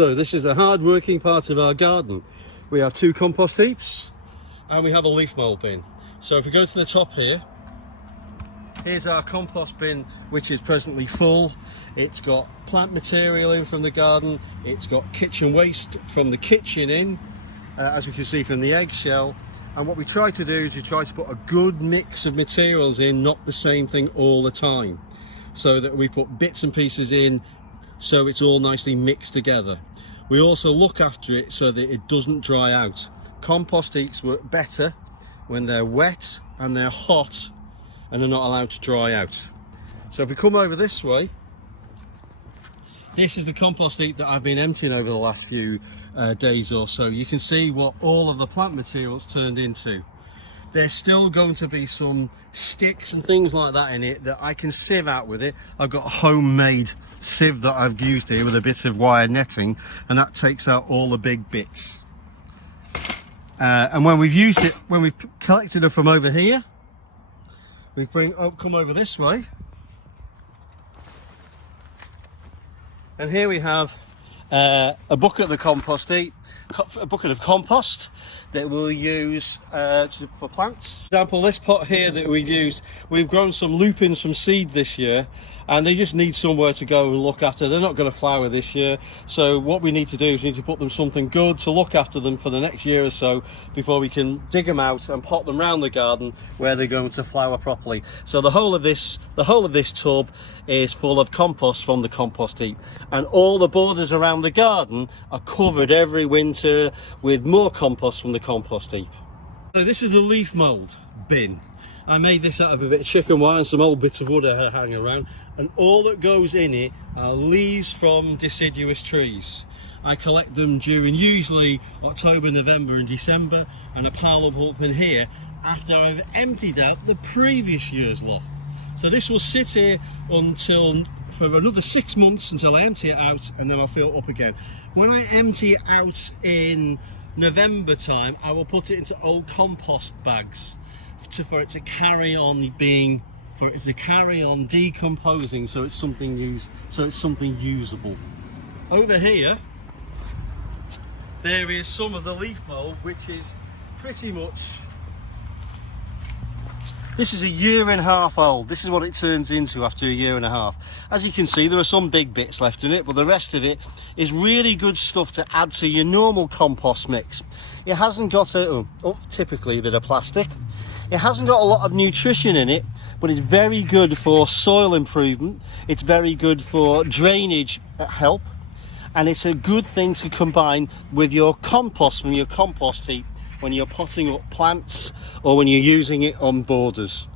So this is a hard working part of our garden. We have 2 compost heaps and we have a leaf mould bin. So if we go to the top here, here's our compost bin, which is presently full. It's got plant material in from the garden, it's got kitchen waste from the kitchen in, as we can see from the eggshell. And what we try to do is we try to put a good mix of materials in, not the same thing all the time, so that we put bits and pieces in so it's all nicely mixed together. We also look after it so that it doesn't dry out. Compost heaps work better when they're wet and they're hot and they're not allowed to dry out. So if we come over this way, this is the compost heap that I've been emptying over the last few days or so. You can see what all of the plant materials turned into. There's still going to be some sticks and things like that in it that I can sieve out with it. I've got a homemade sieve that I've used here with a bit of wire netting, and that takes out all the big bits. And when we've used it, when we've collected it from over here, we come over this way, and here we have a bucket of the compost heap, a bucket of compost that we'll use for plants. For example, this pot here that we've used, we've grown some lupins from seed this year, and they just need somewhere to go and look after. They're not going to flower this year, so what we need to do is we need to put them something good to look after them for the next year or so before we can dig them out and pot them around the garden where they're going to flower properly. So the whole of this tub is full of compost from the compost heap, and all the borders around the garden are covered every winter with more compost from the compost heap. So this is the leaf mould bin. I made this out of a bit of chicken wire and some old bits of wood I had hanging around, and all that goes in it are leaves from deciduous trees. I collect them during usually October, November and December, and I pile them up in here after I've emptied out the previous year's lot. So this will sit here for another 6 months until I empty it out, and then I'll fill it up again. When I empty it out in November time, I will put it into old compost bags for it to carry on decomposing, so it's something usable. Over here there is some of the leaf mould, which is pretty much, this is a 1.5 years old. This is what it turns into after 1.5 years. As you can see, there are some big bits left in it, but the rest of it is really good stuff to add to your normal compost mix. It hasn't got typically a bit of plastic. It hasn't got a lot of nutrition in it, but it's very good for soil improvement. It's very good for drainage help, and it's a good thing to combine with your compost from your compost heap when you're potting up plants or when you're using it on borders.